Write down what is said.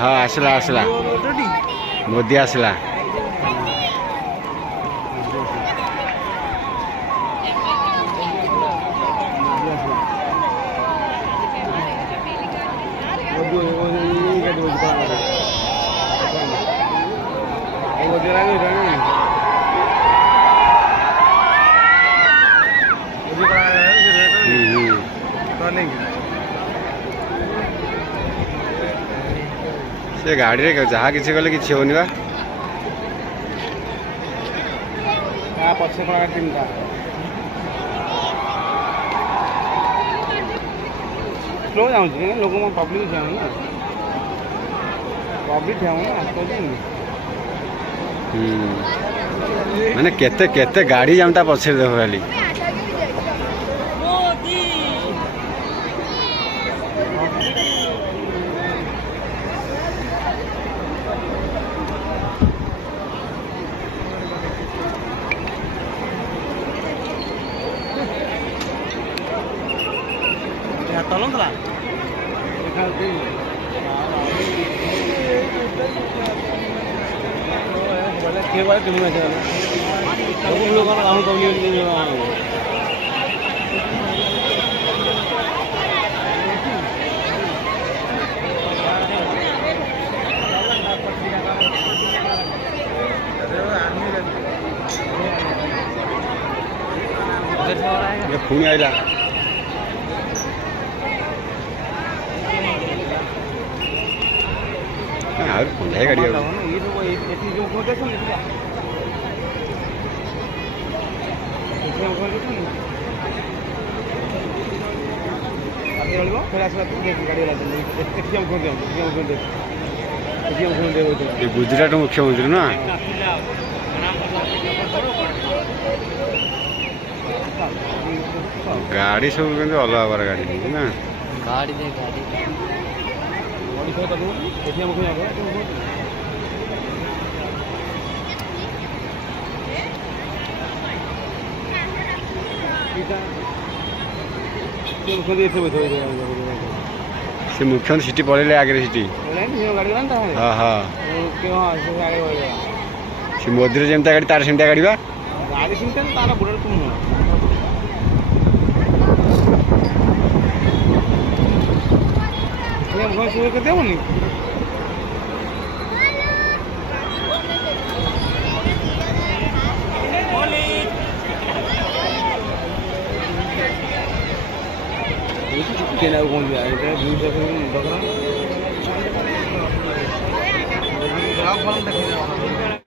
हाँ आसला आसला मोदी आसला से गाड़ी रे जहाँ किसी गले किसी होनी बा पछे तीनटा स्लो जाऊँ लोक पब्लिक जाऊँ ना पब्लिक जाऊँ ना मैंने केते केते गाड़ी जामता पछे देखो खाली तलूला पुणी आईला गाड़ी गुजरात मुख्यमंत्री ना गाड़ी सब अलग बार गाड़ी ना गाड़ी से मुख्यमंत्री सिटी पड़े आगे सिटी हाँ हाँ से मोदी जमता गाड़ी तार सेमता गाड़ी बा गाड़ी सेमता तार बुढ़ा तुम देवनी कौन भी